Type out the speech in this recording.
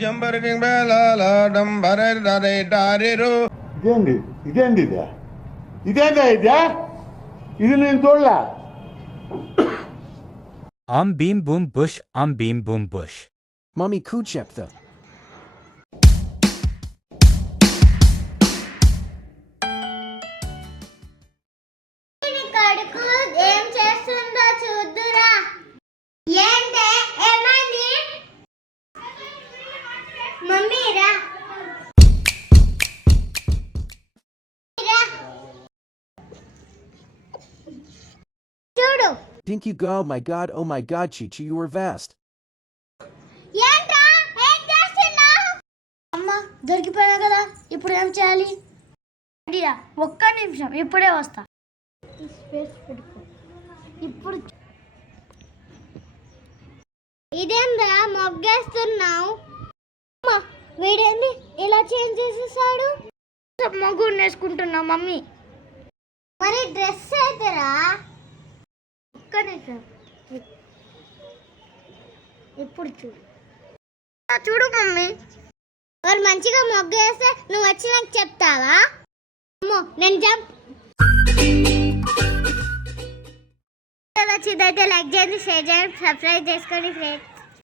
జంబరకింగ్ బేలాల డంబరే డరే డారిరు. ఇదేంది ఇదేందా ఇది నేను చూడలా. Beam boom bush, beam boom bush. Mummy Coo చెప్తా. కడుకు ఏం చేస్తుందో చూద్దురా. ఏంటే ఏమైంది? మమ్మీ రా. చూడు. Think you go, oh my god, Chichi, you were vast. ఏంట్రా ఏం చేస్తున్నావు? అమ్మా దొరికిపోయా కదా, ఇప్పుడు ఏం చేయాలి? అడియా ఒక్క నిమిషం, ఇప్పుడే వస్తా. ఇప్పుడు ఇదేంద్రా మొగ్గేస్తున్నావు? వీడేంది ఇలా చేంజ్ చేసేసాడు? మొగ్గుని వేసుకుంటున్నా మమ్మీ. మరి డ్రెస్ అయితేరా? ఒక్క నిమిషం, ఇప్పుడు చూడు. చూడు మమ్మీ, మరి మంచిగా మొగ్గు వేస్తే నువ్వు వచ్చి నాకు చెప్తావా? నేను నచ్చితే లైక్ చేయండి, షేర్ చేయండి, సబ్స్క్రైబ్ చేసుకోండి ఫ్రెండ్స్.